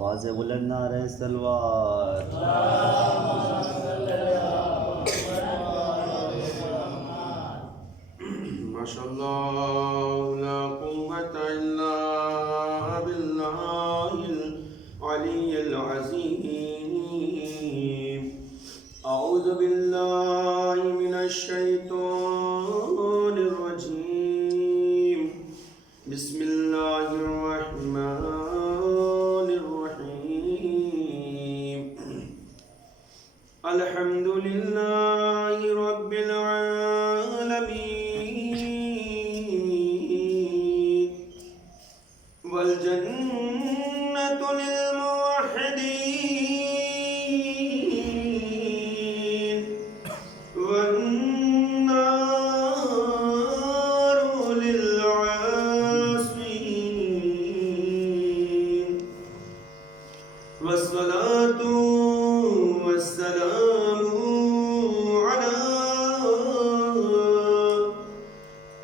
آواز بلند نعرہ سلوات۔ ماشاء اللہ لا قوة الا باللہ العلی العظیم۔ اعوذ باللہ من الشیطان الرجیم، بسم اللہ الرحمن الرحیم۔ الحمد للہ رب العالمین، والجنة للموحدین، والنار للعاصین، والصلاة والسلام على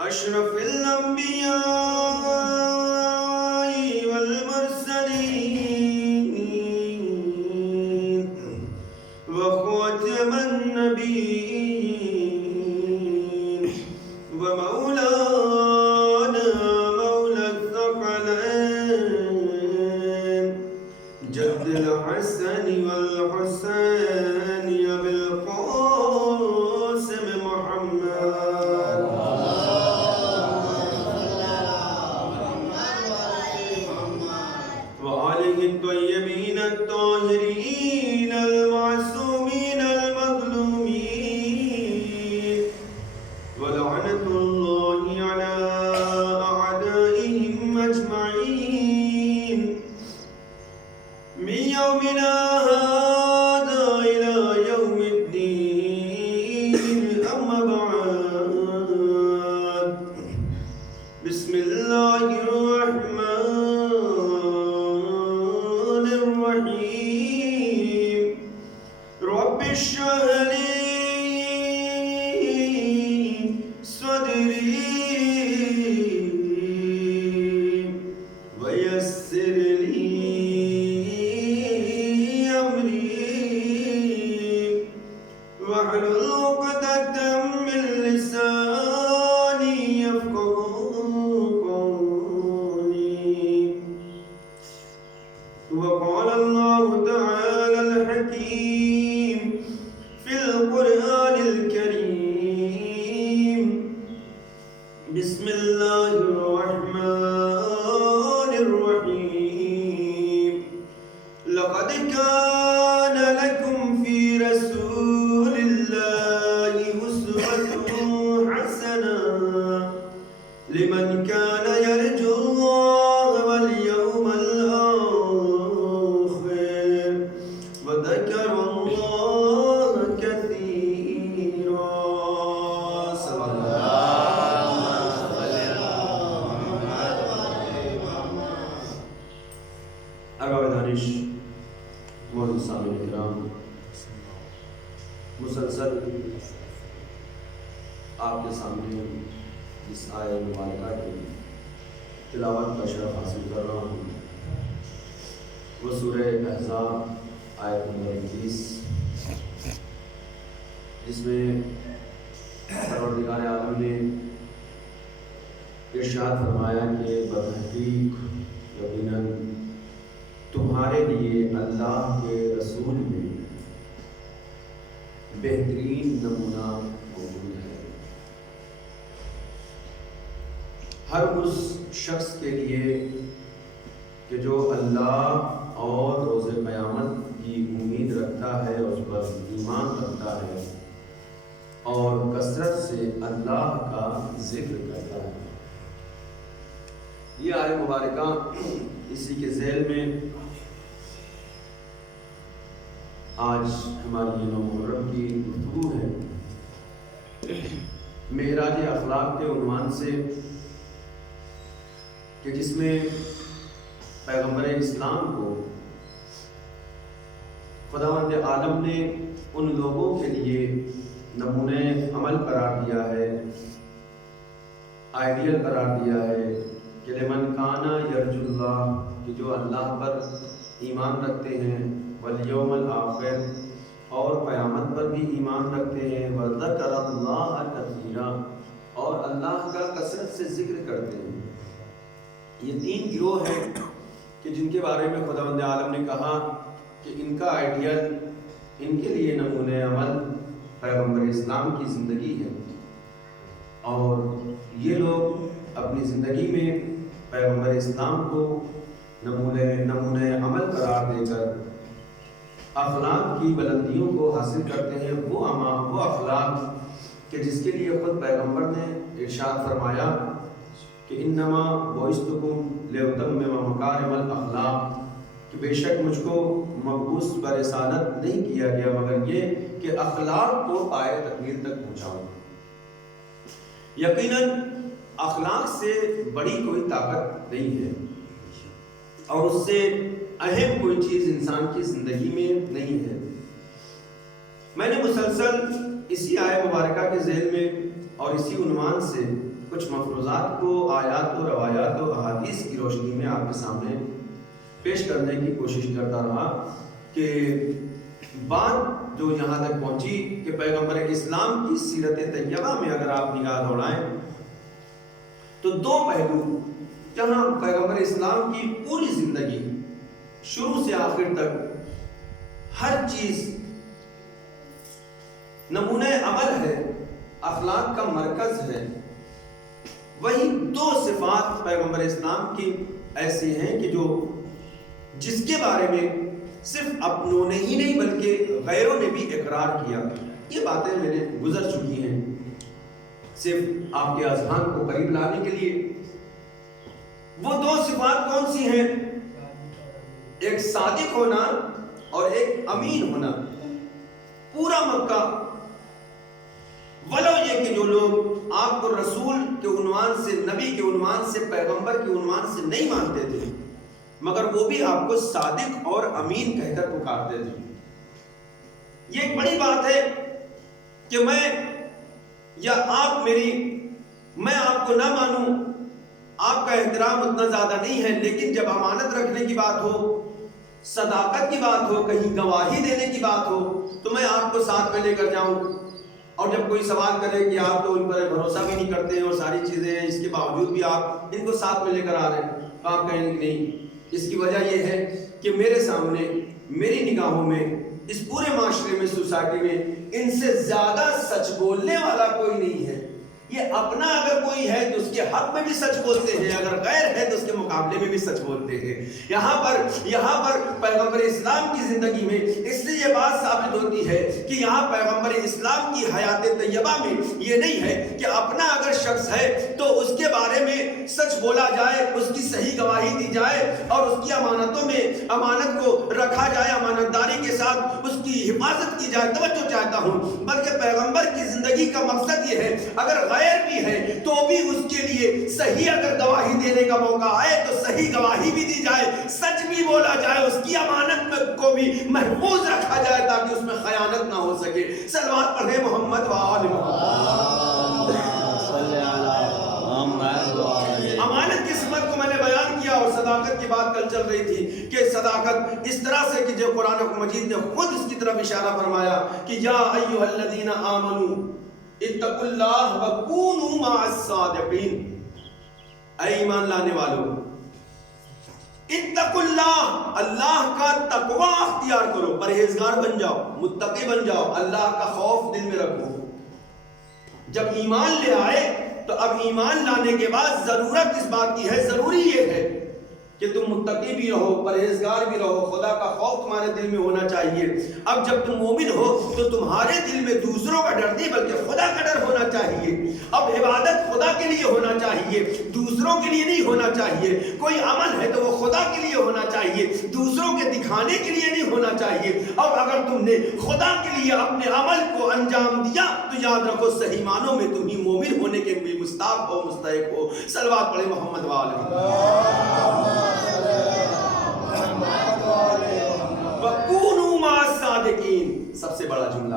أشرف الأنبياء والمرسلين، وخاتم النبيين، ومولانا مولى الثقلين، جد الحسن والحسين أبي القاسم محمد، وآله الطيبين الطاهرين المعصومين المظلومين، ولعنة الله على أعدائهم أجمعين من يومنا هذا إلى يوم الدين، أما بعد، بسم الله الرحمن الرحيم۔ رب اشرح لي صدري ويسر لي واحلل عقدة من لساني يفقهوا قولي۔ وقال الله تعالى الحكيم في القرآن الكريم، بسم الله الرحمن الرحيم، لقد كان لكم في رسول الله أسوة حسنة لمن كان يرجو الله واليوم الآخر وذكر الله كثيرا۔ صلى الله عليه وسلم۔ دانش موجود سامعین کرام، مسلسل آپ کے سامنے اس آیت مبارکہ کی تلاوت کا شرف حاصل کر رہا ہوں۔ وہ سورہ احزاب آیت نمبر 21، جس میں پروردگار عالم نے ارشاد فرمایا کہ بتحقیق یقیناً تمہارے لیے اللہ کے رسول میں بہترین نمونہ موجود ہے۔ ہر اس شخص کے لیے کہ جو اللہ اور روز قیامت کی امید رکھتا ہے، اس پر ایمان رکھتا ہے اور کثرت سے اللہ کا ذکر کرتا ہے۔ یہ آیت مبارکہ اسی کے ذیل میں آج ہماری یہ محرم کی گفتگو ہے، معراج اخلاق کے عنوان سے، کہ جس میں پیغمبر اسلام کو خداوند عالم نے ان لوگوں کے لیے نمونۂ عمل قرار دیا ہے، آئیڈیل قرار دیا ہے کہ لمن کانا یرجو اللہ، کہ جو اللہ پر ایمان رکھتے ہیں، والیوم الآخر اور قیامت پر بھی ایمان رکھتے ہیں، وذکر اللہ کثیرا اور اللہ کا کثرت سے ذکر کرتے ہیں۔ یہ 3 گروہ ہیں کہ جن کے بارے میں خداوند عالم نے کہا کہ ان کا آئیڈیل، ان کے لیے نمونۂ عمل پیغمبر اسلام کی زندگی ہے، اور یہ لوگ اپنی زندگی میں پیغمبر اسلام کو نمونۂ عمل قرار دے کر اخلاق کی بلندیوں کو حاصل کرتے ہیں، وہ اخلاق کہ جس کے لیے خود پیغمبر نے ارشاد فرمایا کہ انما بعثتکم لأتمم مکارم الاخلاق، کہ بے شک مجھ کو مبعوث برسالت نہیں کیا گیا مگر یہ کہ اخلاق کو پائے تکمیل تک پہنچاؤں۔ یقیناً اخلاق سے بڑی کوئی طاقت نہیں ہے، اور اس سے اہم کوئی چیز انسان کی زندگی میں نہیں ہے۔ میں نے مسلسل اسی آیت مبارکہ کے ذیل میں اور اسی عنوان سے کچھ مفروضات کو آیات و روایات و احادیث کی روشنی میں آپ کے سامنے پیش کرنے کی کوشش کرتا رہا کہ بات جو یہاں تک پہنچی کہ پیغمبر اسلام کی سیرت طیبہ میں اگر آپ نگاہ دوڑائیں تو 2 پہلو جہاں پیغمبر اسلام کی پوری زندگی شروع سے آخر تک ہر چیز نمونۂ عمل ہے، اخلاق کا مرکز ہے، وہی 2 صفات پیغمبر اسلام کی ایسی ہیں کہ جو جس کے بارے میں صرف اپنوں نے ہی نہیں بلکہ غیروں نے بھی اقرار کیا۔ یہ باتیں میرے گزر چکی ہیں، صرف آپ کے اذہان کو قریب لانے کے لیے۔ وہ 2 صفات کون سی ہیں؟ ایک صادق ہونا اور ایک امین ہونا۔ پورا مکہ ولو یہ کہ جو لوگ آپ کو رسول کے عنوان سے، نبی کے عنوان سے، پیغمبر کے عنوان سے نہیں مانتے تھے، مگر وہ بھی آپ کو صادق اور امین کہہ کر پکارتے تھے۔ یہ ایک بڑی بات ہے کہ میں یا آپ میں آپ کو نہ مانوں، آپ کا احترام اتنا زیادہ نہیں ہے، لیکن جب امانت رکھنے کی بات ہو، صداقت کی بات ہو، کہیں گواہی دینے کی بات ہو، تو میں آپ کو ساتھ میں لے کر جاؤں، اور جب کوئی سوال کرے کہ آپ تو ان پر بھروسہ بھی نہیں کرتے اور ساری چیزیں ہیں، اس کے باوجود بھی آپ ان کو ساتھ میں لے کر آ رہے ہیں، تو آپ کہیں گے نہیں۔ اس کی وجہ یہ ہے کہ میرے سامنے، میری نگاہوں میں، اس پورے معاشرے میں، سوسائٹی میں ان سے زیادہ سچ بولنے والا کوئی نہیں ہے۔ یہ اپنا اگر کوئی ہے تو اس کے حق میں بھی سچ بولتے ہیں، اگر غیر ہے تو اس کے مقابلے میں بھی سچ بولتے ہیں۔ یہاں پر پیغمبر اسلام کی زندگی میں اس لیے یہ بات ثابت ہوتی ہے کہ یہاں پیغمبر اسلام کی حیات طیبہ میں یہ نہیں ہے کہ اپنا اگر شخص ہے تو اس کے بارے میں سچ بولا جائے، اس کی صحیح گواہی دی جائے اور اس کی امانتوں میں امانت کو رکھا جائے، امانت داری کے ساتھ اس کی حفاظت کی جائے۔ توجہ چاہتا ہوں، بلکہ پیغمبر کی زندگی کا مقصد یہ ہے اگر غیر بھی ہے تو بھی اس کے لیے صحیح اگر گواہی دینے کا موقع آئے تو صحیح گواہی بھی دی جائے، سچ بھی بولا جائے، اس کی امانت کو بھی محفوظ رکھا جائے تاکہ اس میں خیانت نہ ہو سکے۔ صلوات پڑھیں محمد و آل محمد۔ امانت کی صفت کو میں نے بیان کیا، اور صداقت کی بات کل چل رہی تھی کہ صداقت اس طرح سے کہ جو قرآن مجید نے خود اس کی طرف اشارہ فرمایا کہ یا ایھا الذین آمنوا اتقوا اللہ وکونوا مع الصادقین، اے ایمان لانے والوں، اتقوا اللہ، اللہ کا تقوی اختیار کرو، پرہیزگار بن جاؤ، متقی بن جاؤ، اللہ کا خوف دل میں رکھو۔ جب ایمان لے آئے تو اب ایمان لانے کے بعد ضرورت اس بات کی ہے، ضروری یہ ہے کہ تم متقی بھی رہو، پرہیزگار بھی رہو، خدا کا خوف تمہارے دل میں ہونا چاہیے۔ اب جب تم مومن ہو تو تمہارے دل میں دوسروں کا ڈر نہیں بلکہ خدا کا ڈر ہونا چاہیے۔ اب عبادت خدا کے لیے ہونا چاہیے، دوسروں کے لیے نہیں ہونا چاہیے۔ کوئی عمل ہے تو وہ خدا کے لیے ہونا چاہیے، دوسروں کے دکھانے کے لیے نہیں ہونا چاہیے۔ اور اگر تم نے خدا کے لیے اپنے عمل کو انجام دیا تو یاد رکھو صحیح معنوں میں تم ہی مومن ہونے کے بھی مستحق ہو، مستحق ہو۔ صلوات پڑھیں محمد و آل محمد۔ وَكُونُوا مَعَ الصَّادِقِينَ، سب سے بڑا جملہ،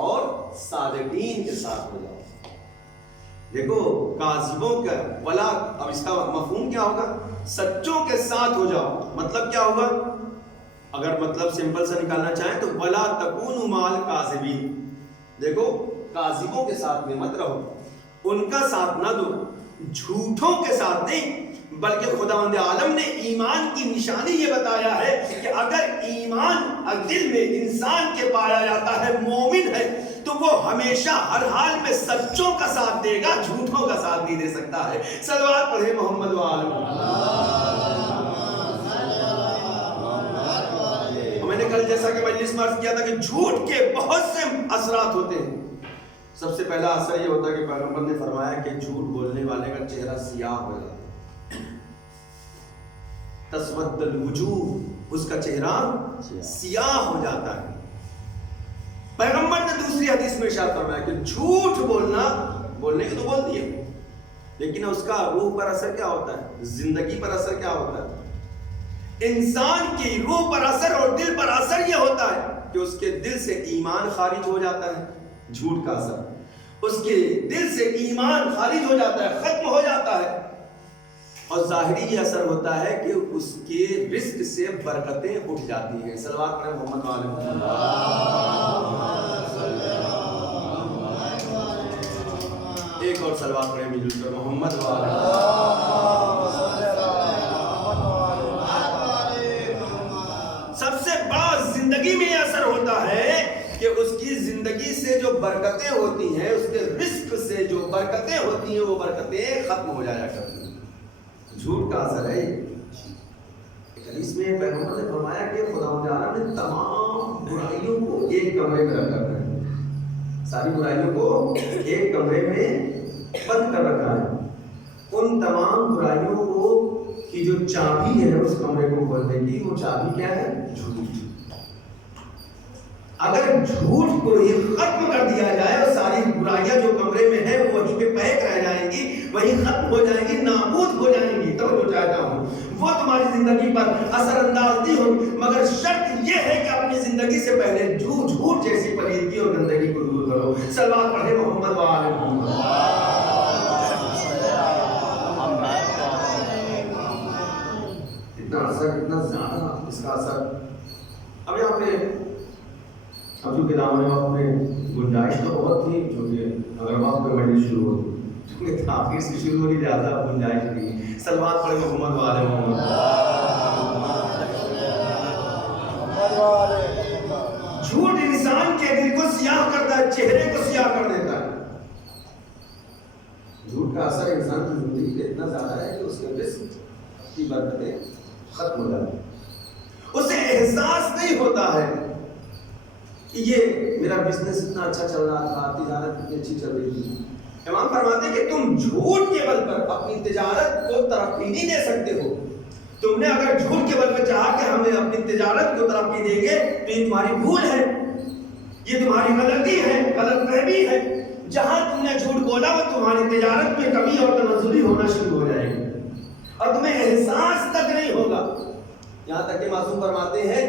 اور صادقین کے ساتھ ہو جاؤ۔ دیکھو کاذبوں کا ولا، اب اس کا مفہوم کیا ہوگا؟ سچوں کے ساتھ ہو جاؤ، مطلب کیا ہوگا؟ اگر مطلب سمپل سے نکالنا چاہیں تو ولا تکونوا مع الکاذبین، دیکھو کاذبوں کے ساتھ میں مت رہو، ان کا ساتھ نہ دو، جھوٹوں کے ساتھ نہیں، بلکہ خداوند عالم نے ایمان کی نشانی یہ بتایا ہے کہ اگر ایمان دل میں انسان کے پایا جاتا ہے، مومن ہے، تو وہ ہمیشہ ہر حال میں سچوں کا ساتھ دے گا، جھوٹوں کا ساتھ نہیں دے سکتا ہے۔ صلوات پڑھے محمد وآلہ محمد۔ میں نے کل جیسا کہ مجلس میں عرض کیا تھا کہ جھوٹ کے بہت سے اثرات ہوتے ہیں۔ سب سے پہلا اثر یہ ہوتا ہے کہ پیغمبر نے فرمایا کہ جھوٹ بولنے والے کا چہرہ سیاہ ہو جاتا ہے، تسود الوجوہ، اس کا چہرہ سیاہ ہو جاتا ہے۔ پیغمبر نے دوسری حدیث میں ارشاد فرمایا کہ جھوٹ بولنے کی تو بول دیا، لیکن اس کا روح پر اثر کیا ہوتا ہے، زندگی پر اثر کیا ہوتا ہے؟ انسان کی روح پر اثر اور دل پر اثر یہ ہوتا ہے کہ اس کے دل سے ایمان خارج ہو جاتا ہے، جھوٹ کا اثر اس کے دل سے ایمان خارج ہو جاتا ہے، ختم ہو جاتا ہے، اور ظاہری یہ اثر ہوتا ہے کہ اس کے رزق سے برکتیں اٹھ جاتی ہیں۔ صلوات پڑھیں محمد وآلہ محمد۔ ایک اور صلوات پڑھیں مل جل کر محمد وآلہ۔ سب سے بڑا زندگی میں یہ اثر ہوتا ہے کہ اس کی زندگی سے جو برکتیں ہوتی ہیں، اس کے رزق سے جو برکتیں ہوتی ہیں، وہ برکتیں ختم ہو جایا کرتی ہیں۔ جھوٹ کا اثر ہے۔ ایک حدیث میں پیغمبر نے فرمایا کہ خداوند عالم نے تمام برائیوں کو ایک کمرے میں رکھا ہے، ساری برائیوں کو ایک کمرے میں بند کر رکھا ہے۔ ان تمام برائیوں کو کی جو چابی ہے اس کمرے کو کھولنے کی، وہ چابی کیا ہے؟ جھوٹ۔ اگر جھوٹ کو ہی ختم کر دیا جائے اور ساری برائیاں جو کمرے میں ہیں وہیں پہ پیک رہ جائیں گی، وہیں ختم ہو جائیں گی، نابود ہو جائیں گی، تو جو چاہتا ہوں وہ تمہاری زندگی پر اثر انداز نہیں ہوں، مگر شرط یہ ہے کہ اپنی زندگی سے پہلے جھوٹ جیسی پلیدگی اور گندگی کو دور کرو۔ صلوات پڑھے محمد وآلہ محمد۔ اتنا اثر، اتنا زیادہ اس کا اثر۔ اب یہاں پہ اب چونکہ دامن وقت میں گنجائش تو بہت تھی، کیونکہ اگر وقت پہ مجلس شروع ہوتی، کیونکہ تاخیر سے شروع ہو رہی، زیادہ گنجائش نہیں۔ صلوات پڑھے محمد وآلہ محمد۔ جھوٹ انسان کے دل کو سیاہ کرتا ہے، چہرے کو سیاہ کر دیتا ہے۔ جھوٹ کا اثر انسان کی زندگی پہ اتنا زیادہ ہے کہ اس کے رزق کی برکتیں ختم ہو جاتی ہیں، اسے احساس نہیں ہوتا ہے کہ یہ میرا بزنس اتنا اچھا چل رہا تھا، تجارت اتنی اچھی چل رہی تھی۔ امام فرماتے ہیں کہ تم جھوٹ کے بل پر اپنی تجارت کو ترقی نہیں دے سکتے ہو۔ تم نے اگر جھوٹ کے بل پر چاہا کہ ہمیں اپنی تجارت کو ترقی دیں گے تو یہ تمہاری بھول ہے، یہ تمہاری غلطی ہے، غلط فہمی ہے۔ جہاں تم نے جھوٹ بولا وہ تمہاری تجارت میں کمی اور تنزلی ہونا شروع ہو جائے گی اور تمہیں احساس تک نہیں ہوگا۔ یہاں تک کہ معصوم فرماتے ہیں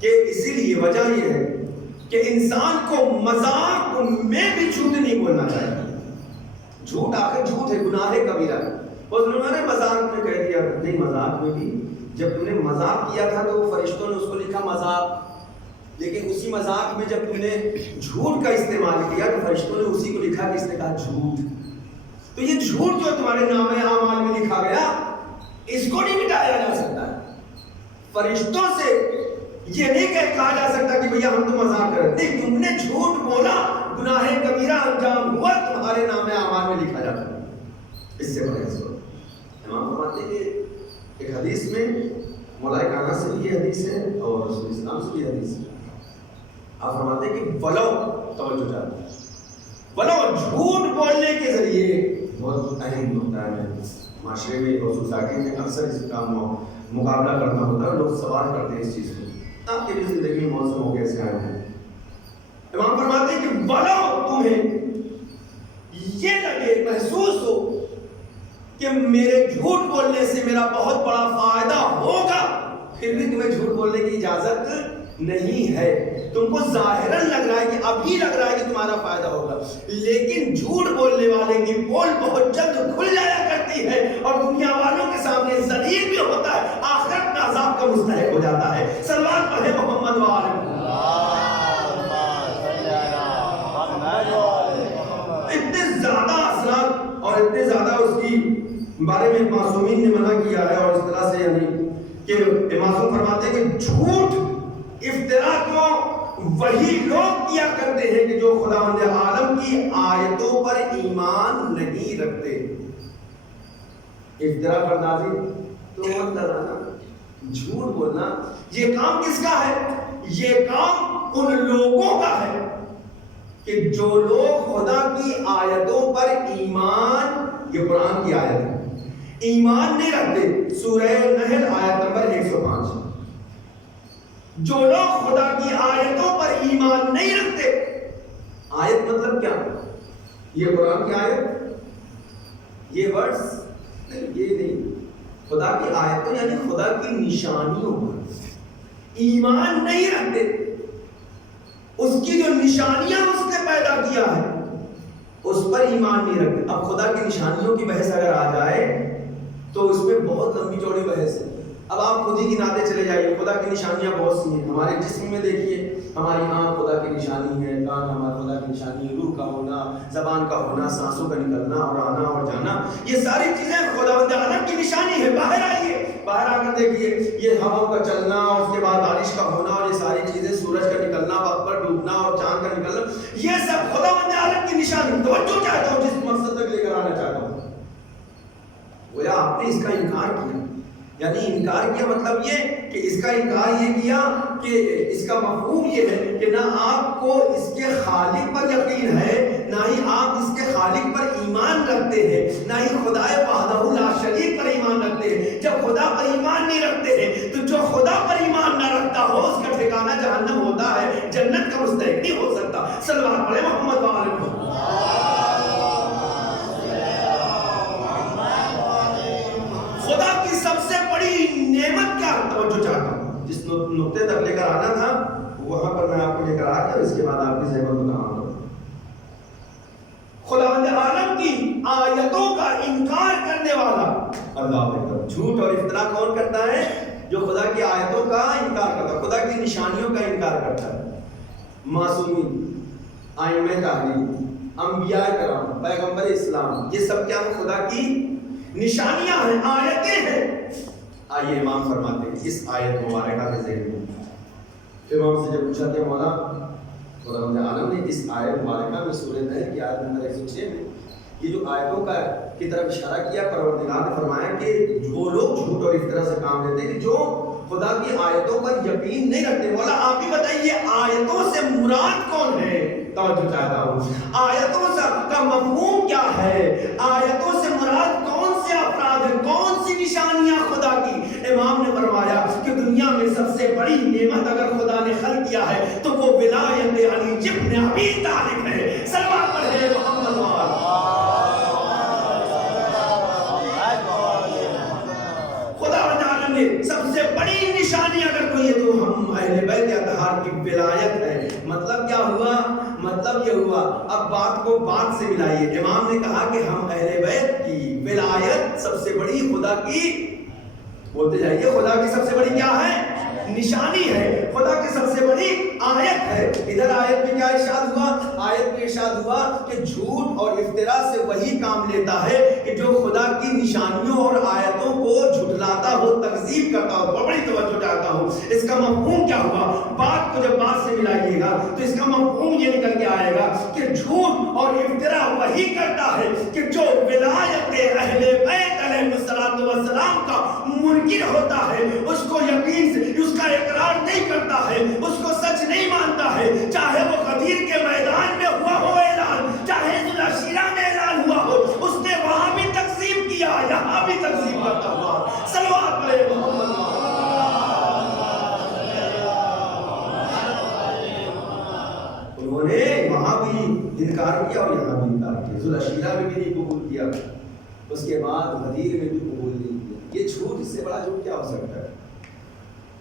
کہ اسی لیے وجہ یہ ہے کہ انسان کو مذاق میں بھی جھوٹ نہیں بولنا چاہیے۔ جھوٹ آخر جھوٹ ہے، گناہ کبیرہ ہے۔ اور انہوں نے مذاق میں کہہ دیا، نہیں مذاق میں بھی جب تم نے مذاق کیا تھا تو فرشتوں نے اس کو لکھا مذاق، لیکن اسی مذاق میں جب تم نے جھوٹ کا استعمال کیا تو فرشتوں نے اسی کو لکھا کہ اس نے کہا جھوٹ۔ تو یہ جھوٹ جو تمہارے نام اعمال میں لکھا گیا اس کو نہیں مٹایا جا سکتا ہے۔ فرشتوں سے یہ نہیں کہا جا سکتا کہ بھیا ہم تو مذاق کر رہے ہیں، تم نے جھوٹ بولا، گناہ کبیرہ انجام ہوا، تمہارے نام اعمال میں لکھا جاتا ہے۔ اس سے بڑے سو امام فرماتے ہیں کہ ایک حدیث میں مولا کانا سے بھی یہ حدیث ہے اور رسول اسلام سے بھی حدیث ہے۔ آپ فرماتے ہیں کہ ولو توجہ چاہتے ہیں، ولو جھوٹ بولنے کے ذریعے بہت اہم نقطہ ہے، معاشرے میں اور سوسائٹی میں اکثر اس کا مقابلہ کرنا ہوتا ہے، لوگ سوال کرتے ہیں اس چیز کو، آپ کی بھی زندگی میں موسم کیسے آئے ہیں۔ امام فرماتے ہیں کہ ولو تمہیں یہ لگے، محسوس ہو کہ میرے جھوٹ بولنے سے میرا بہت بڑا فائدہ ہوگا، پھر بھی تمہیں جھوٹ بولنے کی اجازت نہیں ہے۔ تم کو ظاہراً لگ رہا ہے کہ ابھی لگ رہا ہے کہ تمہارا فائدہ ہوگا، لیکن جھوٹ بولنے والے کی پول بہت جلد کھل جایا کرتی ہے اور دنیا والوں کے سامنے ذلیل بھی ہوتا ہے، آخرت میں عذاب کا مستحق ہو جاتا ہے. صلوات پڑھے محمد والے. اتنے زیادہ اثرات اور اتنے زیادہ اس کی بارے میں معصومین نے منع کیا ہے. اور اس طرح سے یعنی کہ معصوم فرماتے ہیں کہ جھوٹ افترا کو وہی لوگ کیا کرتے ہیں کہ جو خداوند عالم کی آیتوں پر ایمان نہیں رکھتے. افترا پردازی تو مت کرانا، جھوٹ بولنا، یہ کام کس کا ہے؟ یہ کام ان لوگوں کا ہے کہ جو لوگ خدا کی آیتوں پر ایمان، یہ قرآن کی آیت ہے، ایمان نہیں رکھتے. سورہ نحل آیت نمبر 105. جو لوگ خدا کی آیتوں پر ایمان نہیں رکھتے. آیت مطلب کیا؟ یہ قرآن کی آیت، یہ ورڈز یہ نہیں، خدا کی آیتوں یعنی خدا کی نشانیوں پر ایمان نہیں رکھتے. اس کی جو نشانیاں اس نے پیدا کیا ہے اس پر ایمان نہیں رکھتے. اب خدا کی نشانیوں کی بحث اگر آ جائے تو اس میں بہت لمبی چوڑی بحث ہے. اب آپ خود ہی گناتے چلے جائیے. خدا کی نشانیاں بہت سی ہیں. ہمارے جسم میں دیکھیے، ہماری آنکھ خدا کی نشانی ہے، کان ہمارا خدا کی نشانی ہے، روح کا ہونا، زبان کا ہونا، سانسوں کا نکلنا اور آنا اور جانا، یہ ساری چیزیں خداوند عالم کی نشانی ہے. باہر آئیے، باہر آ کر دیکھیے یہ ہواؤں کا چلنا اور اس کے بعد بارش کا ہونا اور یہ ساری چیزیں، سورج کا نکلنا، وقت پر ڈوبنا اور چاند کا نکلنا، یہ سب خداوند عالم کی نشانی. توجہ چاہتا ہوں جس مقصد تک لے کر آنا چاہتا ہوں. گویا آپ نے اس کا انکار کیا. یعنی انکار کیا مطلب یہ کہ اس کا انکار یہ کیا کہ اس کا مفہوم یہ ہے کہ نہ آپ کو اس کے خالق پر یقین ہے، نہ ہی آپ اس کے خالق پر ایمان رکھتے ہیں، نہ ہی خدا وحدہ لا شریک پر ایمان رکھتے ہیں. جب خدا پر ایمان نہیں رکھتے ہیں تو جو خدا پر ایمان نہ رکھتا ہو اس کا ٹھکانہ جہنم ہوتا ہے، جنت کا مستحق نہیں ہو سکتا. صلوات پڑھے محمد وآلہ. خدا کی سب سے بڑی نعمت کیا؟ توجہ چاہتا ہوں جس نقطے تک لے کر آنا تھا وہاں پر میں آپ کو لے کر آ گیا. اس کے بعد آپ کی زحمت کو کہاں دوں. خداوند عالم کی آیتوں کا انکار کرنے والا، اللہ اکبر، جھوٹ اور افترا کون کرتا ہے؟ جو خدا کی آیتوں کا انکار کرتا ہے، خدا کی نشانیوں کا انکار کرتا ہے. معصومین، ائمہ تعلیم، انبیاء کرام، پیغمبر اسلام، یہ سب کیا ہے؟ خدا کی نشانیاں ہیں، آیتیں ہیں. آئیے امام فرماتے ہیں اس آیت مبارکہ کے ذریعے. امام سے جب پوچھا کہ مولا خداوند عالم نے اس آیت مبارکہ میں سورہ نحل کی آیت نمبر 106 میں یہ جو آیتوں کا کی طرف اشارہ کیا، پروردگار نے فرمایا کہ جو لوگ جھوٹ اور اس طرح سے کام لیتے ہیں جو خدا کی آیتوں پر یقین نہیں رکھتے. مولا آپ ہی بتائیے آیتوں سے مراد کون ہے؟ توجہ چاہتا ہوں. آیتوں کا مفہوم کیا ہے؟ آیتوں سے مراد کون سے افراد ہیں؟ کون سی نشانیاں خدا کی؟ امام نے فرمایا کہ دنیا میں سب سے بڑی نعمت اگر خدا نے خلق کیا ہے تو وہ ولایت علی ابن ابی طالب ہے. صلوات پڑھے محمد وآلہ. سب سے بڑی نشانی اگر کوئی ہے تو ہم اہل بیت اطہار کی ولایت ہے. مطلب کیا ہوا؟ مطلب یہ ہوا، اب بات کو بات سے ملائیے. امام نے کہا کہ ہم اہل بیت کی ولایت سب سے بڑی خدا کی، بولتے جائیے، خدا کی سب سے بڑی کیا ہے؟ نشانی ہے. خدا کی سب سے بڑی آیت ہے. ادھر آیت میں کیا ارشاد ہوا؟ آیت میں ارشاد ہوا کہ جھوٹ اور افترا سے وہی کام لیتا ہے کہ جو خدا کی نشانیوں اور آیتوں کو جھٹلاتا ہو، تکذیب کرتا ہو. بڑی توجہ چاہتا ہوں. اس کا مفہوم کیا ہوا؟ بات کو جب بات سے ملائیے گا تو اس کا مفہوم یہ نکل کے آئے گا کہ جھوٹ اور افترا وہی کرتا ہے کہ جو ولایت اہل بیت علیہ السلام کا منکر ہوتا ہے، اس کو یقین سے اس کا اقرار نہیں کرتا ہے، اس کو سچ نہیں مانتا ہے. چاہے وہ غدیر کے میدان میں ہوا ہو اعلان، چاہے ذوالعشیرہ میں اعلان ہوا ہو، اس نے وہاں بھی تقسیم کیا، یہاں بھی تقسیم کرتا ہوا. صلوات پڑھے محمد. انہوں نے وہاں بھی انکار کیا اور یہاں بھی انکار کیا. ذوالعشیرہ میں بھی نہیں قبول کیا، اس کے بعد غدیر میں بھی قبول نہیں کیا. یہ جھوٹ، اس سے بڑا جھوٹ کیا ہو سکتا ہے؟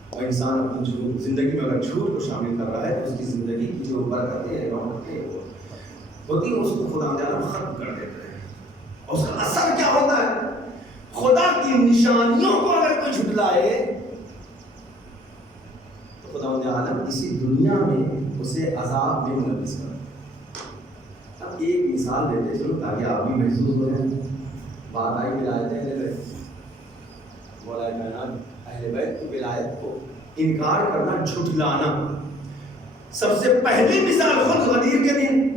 اور انسان اپنی جھوٹ زندگی میں اگر جھوٹ کو شامل کر رہا ہے تو اس کی زندگی کی جو برکتیں ہیں، رونقیں ہوتی ہیں، اس کو خدا تعالیٰ ختم کر دیتا ہے. اور اس کا اثر کیا ہوتا ہے؟ خدا کی نشانیوں کو اگر کوئی جھٹلائے عالم اسی دنیا میں اسے عذاب میں ملوث کر. اب ایک مثال دیتے چلو تاکہ آپ بھی محسوس ہو جائیں. بات آئی ولایت اہل بیت. مولا کائنات اہل بیت کی ولایت کو انکار کرنا، جھٹلانا. سب سے پہلی مثال خود غدیر کے دن.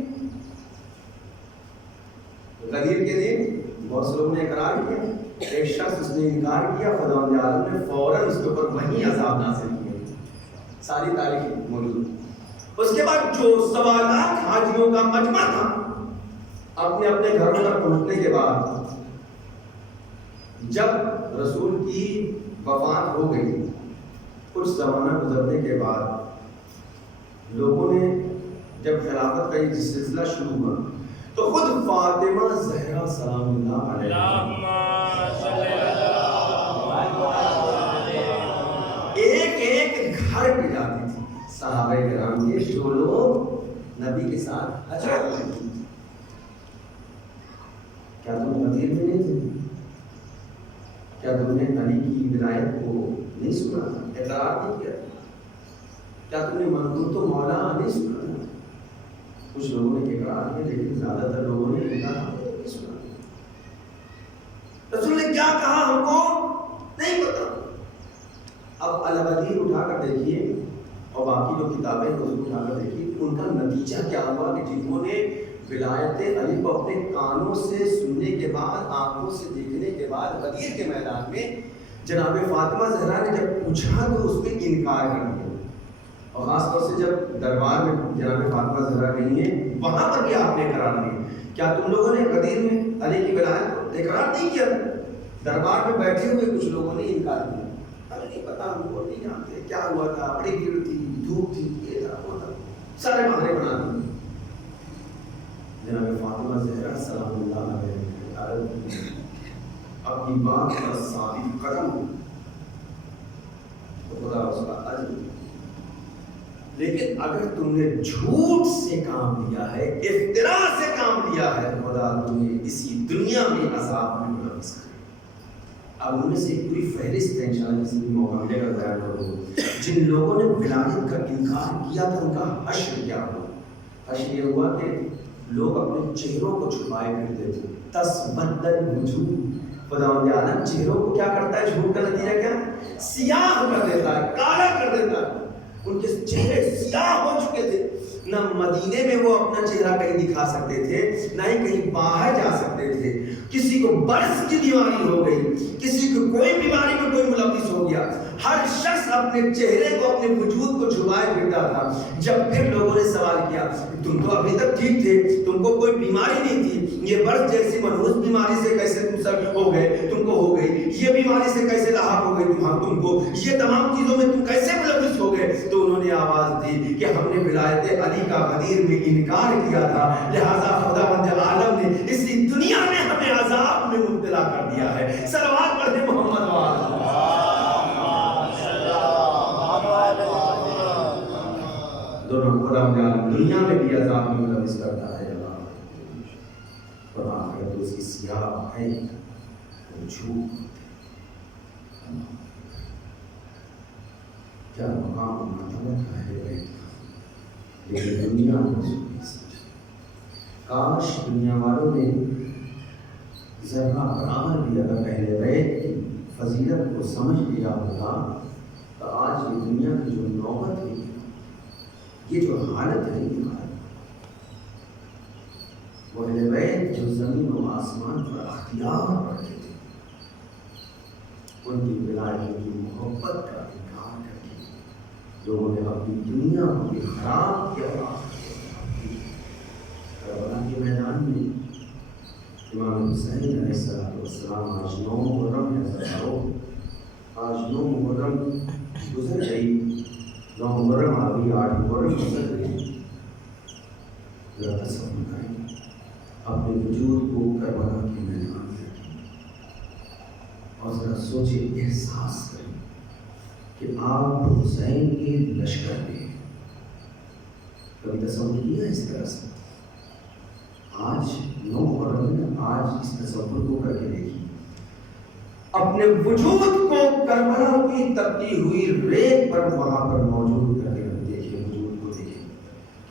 غدیر کے دن بہت سے لوگوں نے اقرار کیا، ایک شخص اس نے انکار کیا، خداوند عالم نے فوراً اس کے اوپر وہی عذاب نازل کیے. ساری تاریخ موجود. اس کے بعد جو سوالات حاجیوں کا مجمع تھا، اپنے اپنے گھروں تک پہنچنے کے بعد جب رسول کی وفات ہو گئی، کچھ زمانہ گزرنے کے بعد لوگوں نے جب خلافت کا یہ سلسلہ شروع ہوا تو خود فاطمہ زہرا سلام اللہ علیہ ایک ایک گھر پہ جاتی تھی. صحابہ کرام کے جو لوگ نبی کے ساتھ حج کرتے تھے. کیا تم غدیر میں نہیں تھے؟ کیا تم نے علی کی ولایت کو نہیں سنا، اقرار نہیں کیا؟ کیا تم نے منقول تو مولا نہیں سنا؟ کچھ لوگوں نے اقرار کیا لیکن زیادہ تر لوگوں نے انکار نہیں سنا. رسول نے کیا کہا ہم کو نہیں پتا. اب الغدیر اٹھا کر دیکھیے اور باقی جو کتابیں ہیں اس کو اٹھا کر دیکھیے ان کا نتیجہ کیا ہوا کہ جنہوں نے ولایت علی کو اپنے کانوں سے سننے کے بعد، آنکھوں سے دیکھنے کے بعد غدیر کے میدان میں جناب فاطمہ زہرا نے جب پوچھا تو اس میں انکار کر دیا. اور خاص طور سے جب دربار میں جناب فاطمہ زہرا نہیں ہے وہاں پر بھی آپ نے اقرار دیا. کیا تم لوگوں نے غدیر میں علی کی ولایت کو اقرار نہیں کیا؟ دربار میں بیٹھے ہوئے کچھ لوگوں نے انکار کیا. ہمیں نہیں پتا، ہم کو نہیں جانتے کیا ہوا تھا، بڑی بھیڑ تھی، دھوپ تھی، یہ تھا وہ تھا، سارے بہانے بنا دیے. جناب فاطمہ زہرا سلام اللہ علیہ اپنی بات پر ثابت قدم تو خدا اس کا اجر. لیکن اگر تم نے جھوٹ سے کام لیا ہے، افترا سے کام لیا ہے، خدا تمہیں اسی دنیا میں عذاب میں ملوث کرے. اب ان میں سے ایک پوری فہرست ہے انشاءاللہ کسی بھی موقع ملے گا بیان کروں. جن لوگوں نے ولایت کا انکار کیا تھا ان کا حشر کیا ہوا؟ حشر یہ ہوا کہ لوگ اپنے چہروں کو چھپائے پھرتے تھے. تسود الوجوہ. خداوند عالم چہروں کو کیا کرتا ہے؟ جھوٹ کا نتیجہ کیا؟ سیاہ کر دیتا ہے، کالا کر دیتا ہے. ان کے چہرے سیاہ ہو چکے تھے. نہ مدینے میں وہ اپنا چہرہ کہیں دکھا سکتے تھے، نہ ہی کہیں باہر جا سکتے تھے. کسی کو برس کی بیماری ہو گئی، کسی کو کوئی بیماری میں کوئی ملوث ہو گیا، ہر شخص اپنے چہرے کو، اپنے وجود کو چھپائے پھرتا تھا. جب پھر لوگوں نے سوال کیا تم تو ابھی تک ٹھیک تھے، تم کو کوئی بیماری نہیں تھی، یہ برس جیسی منحوس بیماری سے کیسے تم سر ہو گئے، تم کو ہو گئی، یہ بیماری سے کیسے لاحق ہو گئی تم کو، یہ تمام چیزوں میں تم کیسے ملوث ہو گئے؟ تو انہوں نے آواز دی کہ ہم نے ولایت علی کا غدیر میں انکار کیا تھا، لہذا خداوند عالم نے اسی دنیا میں ہمیں عذاب میں مبتلا کر دیا ہے. صلوات پڑھیں محمد وآلہ. دونوں خداوند عالم دنیا میں بھی عذاب میں ملوث کرتا ہے اور آخرت اس کی سیاہ ہے جھوٹ. کیا مقام مرتبہ کا ہے لیکن دنیا کاش دنیا والوں نے ذرا برابر بھی اگر پہلے بیت کی فضیلت کو سمجھ لیا ہوتا تو آج یہ دنیا کی جو نوبت ہے، یہ جو حالت ہے، یہ حالت وہ اہل بیت جو زمین و آسمان پر اختیار کرتے تھے، ان کی ولایت کی محبت کا انکار کر کے لوگوں نے اپنی دنیا کو بھی خراب کیا. کربلا کے میدان میں امام حسین علیہ السلام آج 9 محرم ہے. آج 9 محرم گزر گئی، 9 محرم آ گئی، 8 محرم گزر گئی. ذرا تصور کریں اپنے وجود کو کربلا کے میدان میں اور ذرا سوچیں، احساس کریں کہ آپ حسین کے لشکر میں. کبھی تصور کیا اس طرح سے؟ آج 9 محرم میں آج اس تصور کو کر کے دیکھیے، اپنے وجود کو کربلا کی تپتی ہوئی ریت پر وہاں پر موجود کر کے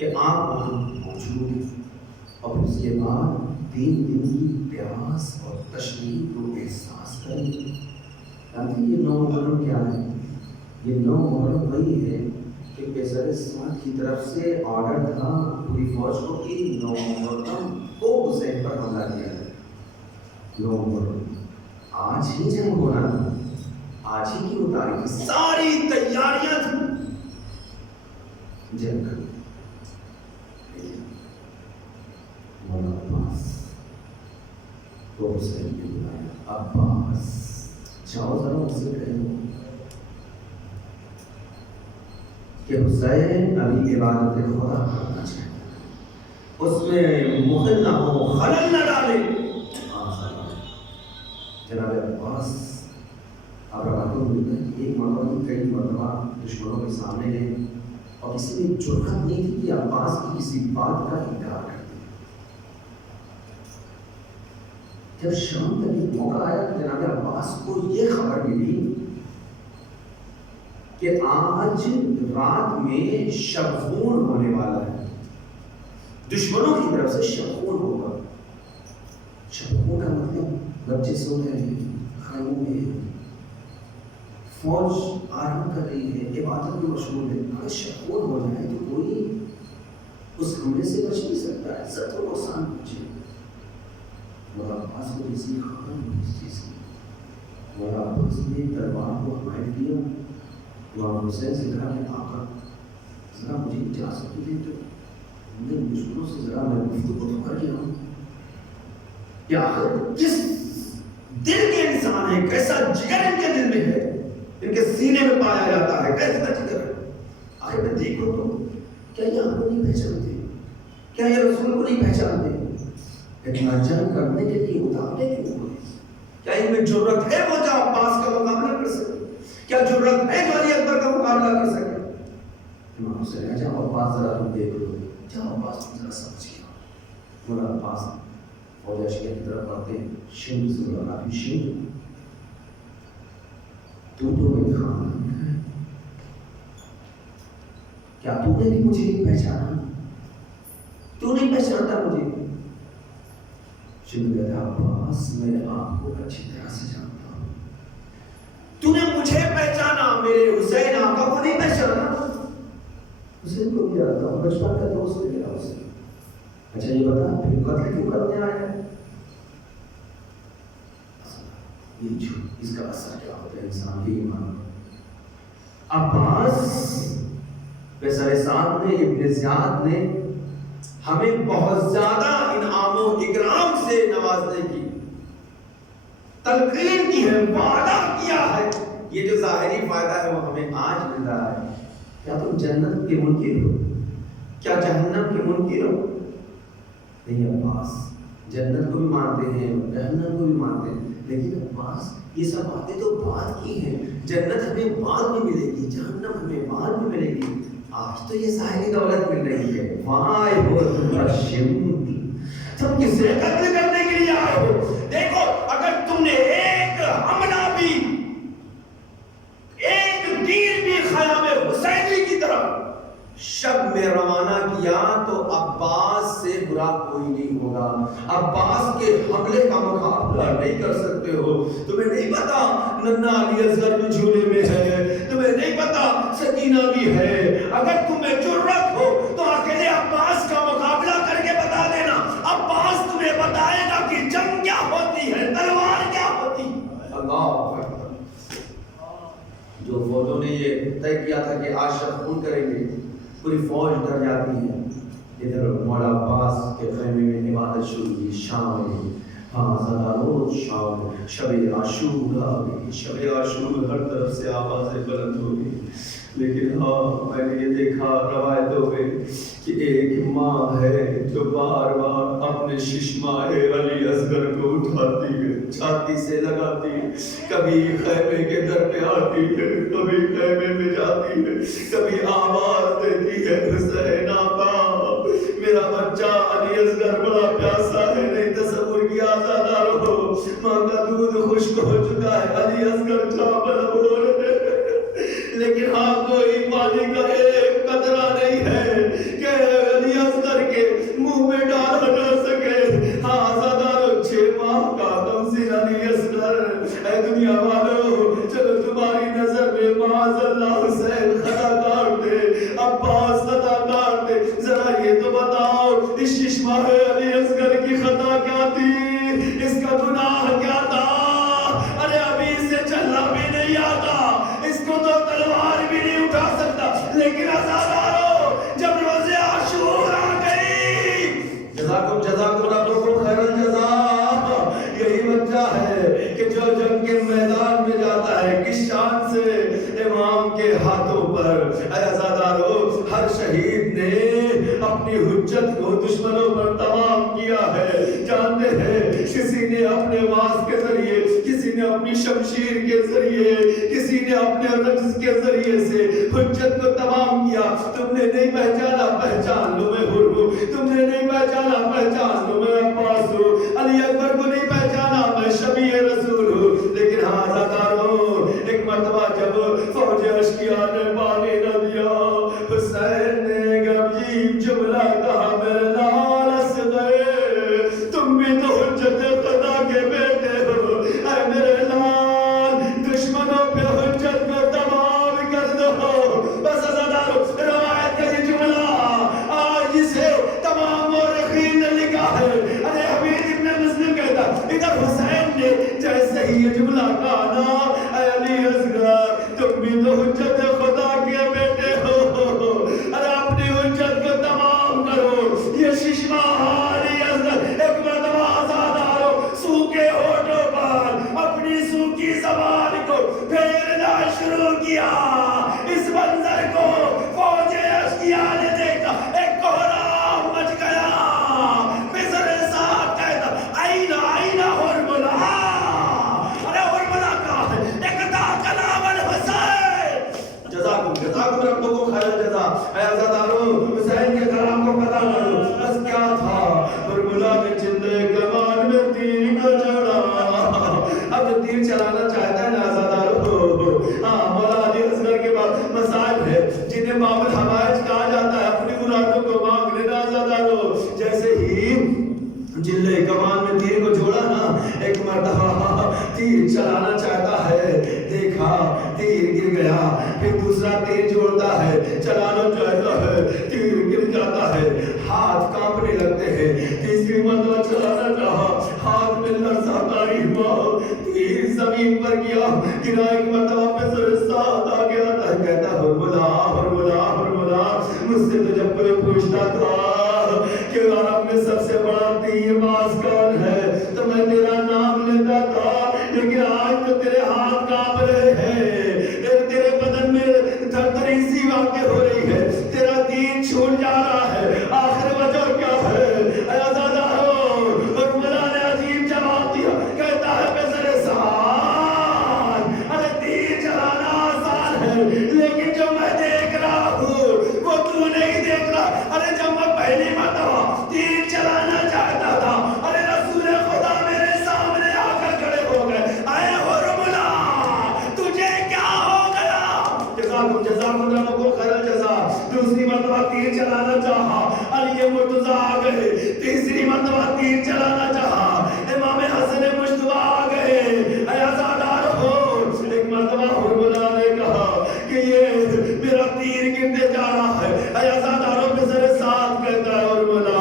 کہ آپ وہاں موجود ہیں، اور اس کے بعد 3 دن کی پیاس اور تشریح کو احساس کریں گے۔ جانتے یہ 9 محرم کیا ہے؟ یہ 9 محرم وہی ہے کہ قیصر اسحاق کی طرف سے آرڈر تھا پوری فوج کو کہ 9 محرم کو حسین پر حملہ کیا ہے۔ 9 محرم آج ہی جنگ ہونا تھا، آج ہی کی تاریخ، ساری تیاریاں تھیں جنگ کرنے۔ مولا عباس تو حسین نے بلایا، عباس جاؤ ذرا اس سے کہو کہ حسین ابھی عبادت خدا کرنا چاہتا ہے، اس میں مخل نہ ہو، خلل نہ ڈالے۔ جناب عباس آپ روایتوں میں ملتا ہے کہ ایک مرتبہ کئی مرتبہ دشمنوں کے سامنے گئے اور کسی نے جرأت نہیں تھی کہ عباس کی کسی بات کا انکار کر دے۔ جب شام تک ایک موقع آیا تو جناب عباس کو یہ خبر ملی کہ آج رات میں شبخون ہونے والا ہے، دشمنوں کی طرف سے شبخون ہوگا۔ شبخون کا مطلب بچے سو رہے ہیں، خیموں میں فوج آرام کر رہی ہے، عبادت میں مشغول ہے، اگر شبخون ہو جائے تو کوئی اس حملے سے بچ نہیں سکتا ہے، سب کو نقصان پہنچے۔ مولا عباس کو کسی خبر نہیں اس چیز کی۔ مولا عباس نے دربار کو حمایت کیا، امام حسین سے کہا کہ آقا ذرا مجھے اجازت دے تو میں دشمنوں سے ذرا میں گفتگو تو کر لیا ہوں کہ آخر کس دل کے انسان ہے، کیسا جگر ان کے دل میں ہے، ان کے سینے میں پایا جاتا ہے، کیسا جگر ہے۔ آخر میں دیکھو تو کیا یہ آپ کو نہیں پہچانتے، کیا یہ رسول کو نہیں پہچانتے، اتنا جنگ کرنے کے لیے اتارنے کیوں ہوئے؟ کیا ان میں جرأت ہے وہ جو عباس کا مقابلہ کر سکے؟ کیا جرأت ہے جو علی اکبر کا مقابلہ کر سکے؟ امام حسین کہا جاؤ عباس ذرا تم دیکھ لو، جاؤ عباس تم ذرا سمجھ گیا۔ مولا عباس فوج اشکر کی طرف آتے ہیں، شند سے مولانا بھی شند تو میری خاندان کا ہے، کیا تو نے بھی مجھے نہیں پہچانا؟ تو نہیں پہچانتا مجھے؟ شند کہتا عباس میں آپ کو اچھی طرح سے جانتا ہوں، تو نے مجھے پہچانا، میرے حسین آقا کو نہیں پہچانا؟ حسین کو بھی جانتا ہوں، بچپن کا دوست ہے میرا حسین۔ اچھا یہ بتا پھر قتل کیوں کرنے آیا ہے؟ یہ جھوٹ، اس کا اثر کیا ہوتا ہے انسان کے ایمان پر؟ عباس قیصر سعد نے، ابن زیاد نے ہمیں بہت زیادہ انعام و اکرام سے نوازنے کی تلقین کی ہے، وعدہ کیا ہے۔ یہ جو ظاہری فائدہ ہے وہ ہمیں آج مل رہا ہے۔ کیا تم جنت کے منکر ہو؟ کیا جہنم کے منکر ہو؟ نہیں، عباس جنت کو بھی مانتے ہیں، جہنم کو بھی مانتے ہیں، لیکن عباس یہ سب باتیں تو بعد کی ہیں۔ جنت ہمیں بعد میں ملے گی، جہنم ہمیں بعد میں ملے گی، آج تو یہ ظاہری دولت مل رہی ہے۔ وائے ہو تم کسے قتل کرنے کے لیے آئے ہو؟ دیکھو اگر تم نے ایک حملہ بھی، ایک تیر بھی خیام حسینی کی طرف شب میں روانہ کیا تو عباس سے برا کوئی نہیں ہوگا۔ عباس کے حملے کا مقابلہ نہیں کر سکتے ہو۔ تمہیں نہیں پتا ننا علی اصغر بھی جھولے میں ہے، تمہیں نہیں پتا سکینہ بھی ہے۔ اگر تمہیں جرأت ہو تو اکیلے عباس کا مقابلہ کر کے بتا دینا، عباس تمہیں بتائے گا کہ جنگ کیا ہوتی ہے، تلوار کیا ہوتی ہے۔ اللہ جو فوجوں نے یہ طے کیا تھا کہ آج شبخون کریں گے، پوری فوج ڈر جاتی ہے۔ ادھر مولا عباس کے خیمے میں عبادت شروع ہوئی، شام میں، ہاں زیادہ روز شام میں، شب عاشور آ گئی، شب عاشور ہر طرف سے آوازیں بلند ہو گئی۔ لیکن ہاں میں نے یہ دیکھا روایتوں میں کہ ایک ماں ہے جو بار بار اپنے ششمائے علی اصغر کو اٹھاتی ہے، چھاتی سے لگاتی ہے، کبھی خیمے کے در پہ آتی ہے، کبھی خیمے میں جاتی ہے، کبھی آواز دیتی ہے حسین آقا میرا بچہ علی اصغر بڑا پیاسا ہے، نہیں تصور کیا آزادہ رہو، ماں کا دودھ خشک ہو چکا ہے، علی اصغر جہاں بلب ہو رہے لیکن ہاں کوئی پانی کا ایک قطرہ نہیں ہے کہ اے دنیا والو چلو تمہاری نظر میں معاذ اللہ حسین خطا کار تھے، عباس خطا کار تھے، ذرا یہ تو بتاؤ اس چشمہ علی اصغر کی خطا کیا تھی، اس کا گناہ کیا تھا؟ ارے ابھی اسے چلنا بھی نہیں آتا، اس کو تو تلوار بھی نہیں اٹھا سکتا، لیکن عزادارو جب روز عاشور آ گئی، جزاکم ربکم خیر الجزا، یہی وجہ ہے کہ جو جنگ کے میدان میں جاتا ہے کس شان سے امام کے ہاتھوں پر، اے عزادارو ہر شہید نے اپنی حجت کو دشمنوں پر تمام کیا ہے، جانتے ہیں کسی نے اپنے واز کے ذریعے، کسی نے اپنی شمشیر کے ذریعے، کسی نے اپنے رجز کے ذریعے سے حجت کو تمام کیا۔ تم نے نہیں پہچانا، پہچان لو میں حر ہوں، تم نے نہیں پہچانا، پہچان لو میں عباس ہوں، علی اکبر کو نہیں پہچانا میں شبیہ رسول ہوں، لیکن ہاں عزادارو ایک مرتبہ جب فوج اشکیا نے پانی نہ دیا، حسین نے ایک عجیب جملہ کہا، میرے لال اصغر تم بھی تو حجت خدا کے بیٹے ہو، اے میرے لال دشمنوں پہ حجت کو تمام کر دو۔ بس عزادارو روایت کا یہ جملہ آج اسے تمام مورخین نے لکھا ہے، ارے حمید ابن مسلم کہتا ادھر حسین نے جیسے ہی یہ جملہ کہا نا، اے علی اصغر تم بھی تو حجت خدا کے بیٹے ہو، ارے اپنی حجت کو تمام کرو۔ یہ ششمہ علی اصغر ایک مرتبہ عزادارو سوکھے ہونٹوں پر اپنی سوکھی زبان کو پھیرنا شروع کیا۔ اس منظر کو فوج اشکیا نے دیکھا، ایک کوہرام مچ گیا، مصر صاحب کہتا آئینہ آئینہ حرملہ، ارے حرملہ کہا ہے اقدا کلام الحسین۔ جزاکم ربکم خیر الجزا، اے عزادارو حسین کے کلام کو پتہ کرو، بس کیا تھا؟ حرملہ نے چندے کمان میں تیر کو جڑا، اب جو تیر چلانا چاہتا ہے نا عزادارو، ہاں مولا علی اصغر کے بعد مصائب ہے جنہیں باب الحوائج کہا جاتا ہے، اپنی مرادوں کو مانگ لینا عزادارو۔ جیسے ہی جلے کمان میں تیر کو جوڑا نا، ایک مرتبہ تیر چلانا چاہتا ہے، دیکھا تیر گر گیا، پھر دوسرا تیر جوڑتا ہے، چلانا چاہتا ہے، تیر گر جاتا ہے، ہاتھ کانپنے لگتے ہیں، تیسری مرتبہ چلانا چاہا، ہاتھ میں لرزہ طاری ہوا، تیر زمین پر گیا، گرا، ایک مرتبہ پہ سر ساتھ آ گیا تھا، کہتا حرملہ حرملہ حرملہ، مجھ سے تو جب کوئی پوچھتا تھا کہ عرب میں سب سے بڑا تیر باز کون ہے تو میں تیرا نام لیتا تھا، لیکن آج تو تیرے ہاتھ کانپ رہے ہیں، تیرے بدن میں تھرتھری سی واقع ہو رہی ہے، تیرا دین چھوٹ جا رہا ہے، آخر وجہ کیا ہے؟ اے عزادارو حرملہ نے عجیب جواب دیا، کہتا ہے بسر سان، ارے تیر چلانا آسان ہے، لیکن جو میں دیکھ رہا ہوں وہ تو نہیں دیکھ رہا۔ ارے جب میں پہلی مرتبہ تیر چلانا چاہتا تھا، ارے رسول خدا میرے سامنے آ کر کھڑے ہو گئے، اے حرملہ تجھے کیا ہو گیا؟ جزاکم ربکم خیر الجزا۔ دوسری مرتبہ تیر چلانا چاہا، علی مرتضیٰ آ گئے، تیسری مرتبہ تیر چلانا چاہا، امام حسن مجتبیٰ آ گئے، اے عزادارو ایک مرتبہ حرملہ نے کہا کہ یہ میرا تیر گرنے جا رہا ہے، اے عزادارو بسر ساتھ کہتا ہے حرملہ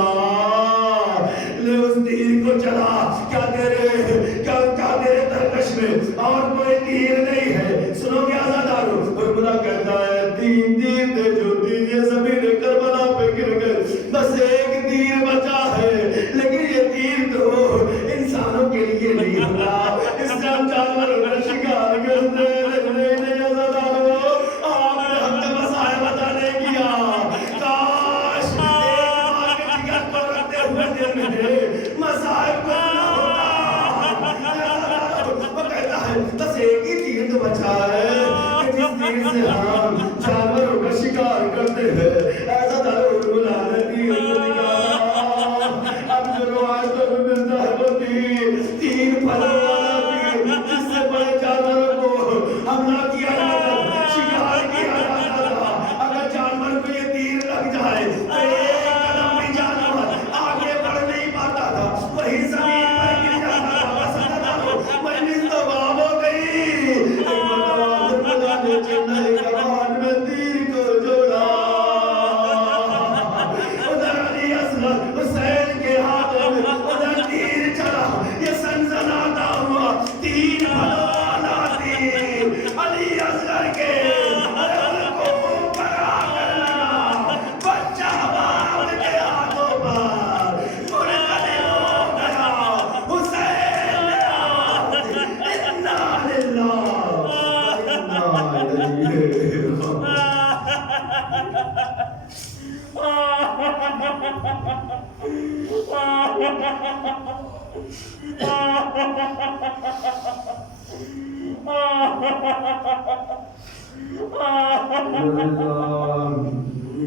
لے اس تیر کو چلا، کیا تیرے ترکش میں اور کوئی تیر نہیں ہے؟ سنو گے عزادارو، حرملہ کہتا ہے تین تیر تھے جو تیر زمین کربلا پہ گر گئے، بس ایک تیر بچا ہے، لیکن یہ تیر تو انسانوں کے لیے نہیں ہوتا، اس سے ہم جانوروں کا شکار کرتے ہیں۔ نہیں عزادارو آپ نے ہم نے مسائل بتا نہیں کیا، کاش ایک ماں کے جگر کو رکھتے ہوئے دل میں مسائل کو نہ ہوتا۔ وہ کہتا ہے بس ایک ہی تیر تو بچا ہے کہ جس تیر سے ہم جانوروں کا شکار کرتے ہیں۔ ایسا دارو حرملہ نے تیر کو نکالا، اب جو روایتوں میں ملتا ہے وہ تیر پھلوں والا تیر، جس سے بڑے جانوروں کو حملہ کیا جاتا تھا، شکار کیا جاتا تھا۔ اگر جانور کو یہ تیر لگ جائے تو ایک قدم بھی جانور آگے بڑھ نہیں پاتا تھا، وہی زمین پر گر جاتا تھا۔ بس عزادارو مجلس تو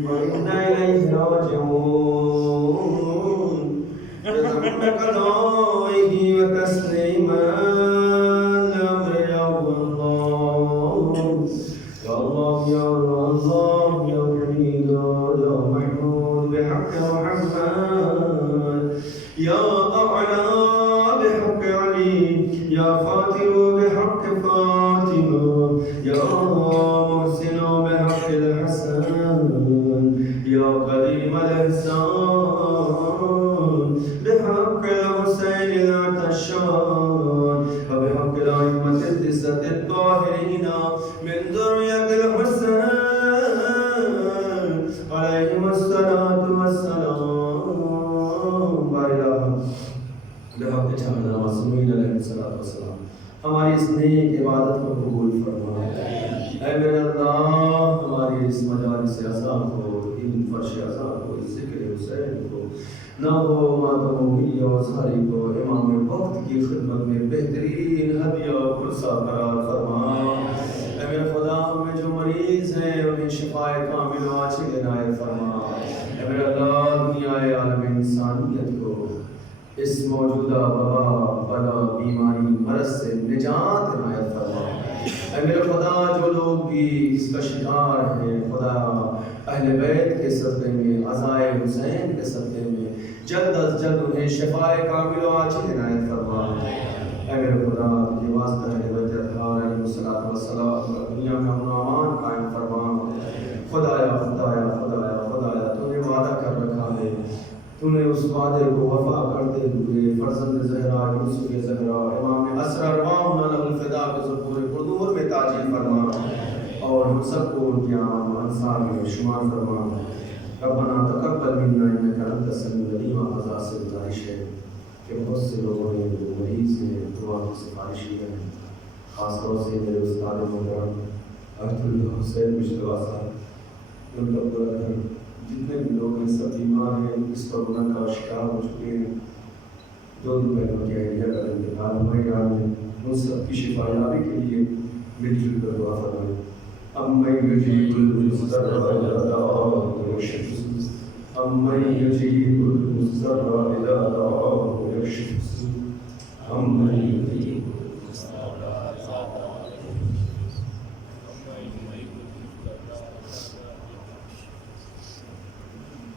وإنا إليه راجعون بضم قضائه وتسليما الأمر يا الله يا الله يا الله يا حميد يا محمود بحق محمد يا أعلى بحق علي يا فاتر بحق فاطمة يا محسن بحق الحسن يا قديم الإحسان بحق الحسين العطشان وبحق الأئمة التسعة الطاهرين من ذرية الحسين عليهم الصلاة والسلام بحق جامع معصومین علیہ الصلوۃ والسلام ہماری اس نیک عبادت کو قبول فرما اے میرے اللہ ہماری اس مجالس اذان کو ان فرش اذان کو ذکر حسین کو نو ماتم کی اوزاری کو امام وقت کی خدمت میں بہترین ہدیہ پرسا قرار فرما اے میرے خدا ہمیں جو مریض ہیں انہیں شفاء کامل و عاجل عنایت فرما اے میرے اللہ دنیا عالم انسانیت کو اس موجودہ وبا بلا بیماری مرض سے نجات عنایت فرما اے میرے خدا جو لوگ بھی اس کا شکار ہیں خدا اہل بیت کے صدقے میں عزائے حسین کے صدقے میں جلد از جلد انہیں شفاء کامل و عاجل عنایت فرما اے میرے خدا تجھے واسطہ اہل بیت اطہار علیہ الصلوۃ والسلام دنیا میں امن و امان قائم فرما خدایا خدایا خدایا خدایا تو نے وعدہ کر رکھا ہے تو نے اس وعدے کو وفا کرتے ہوئے فرزند زہرا یوسف زہرا امام اسرار ارواحنا له الفداء کے ظہور قدور میں تعجیل فرما اور ہم سب کو ان کے اعمال و انصار میں شمار فرما ربنا تقبل منا انك انت السميع العليم ہزار سے گزارش ہے کہ بہت سے لوگوں نے جو مریض ہیں دعا کی سفارش کی ہے خاص طور سے میرے استاد محترم عبد اللہ حسین مشتبہ صاحب ان کا پورا گھر جتنے بھی لوگ ہیں سب بیمار ہیں اس کورونا کا شکار ہو چکے ہیں دو بہنوں کے اہلیہ کا انتقال ہوئے ان سب کی شفا یابی کے لیے مل جل کر دعا فرمائیں امن یجیب المضطر اذا دعاہ ویکشف السوء امن یجیب المضطر اذا دعاہ ویکشف السوء امن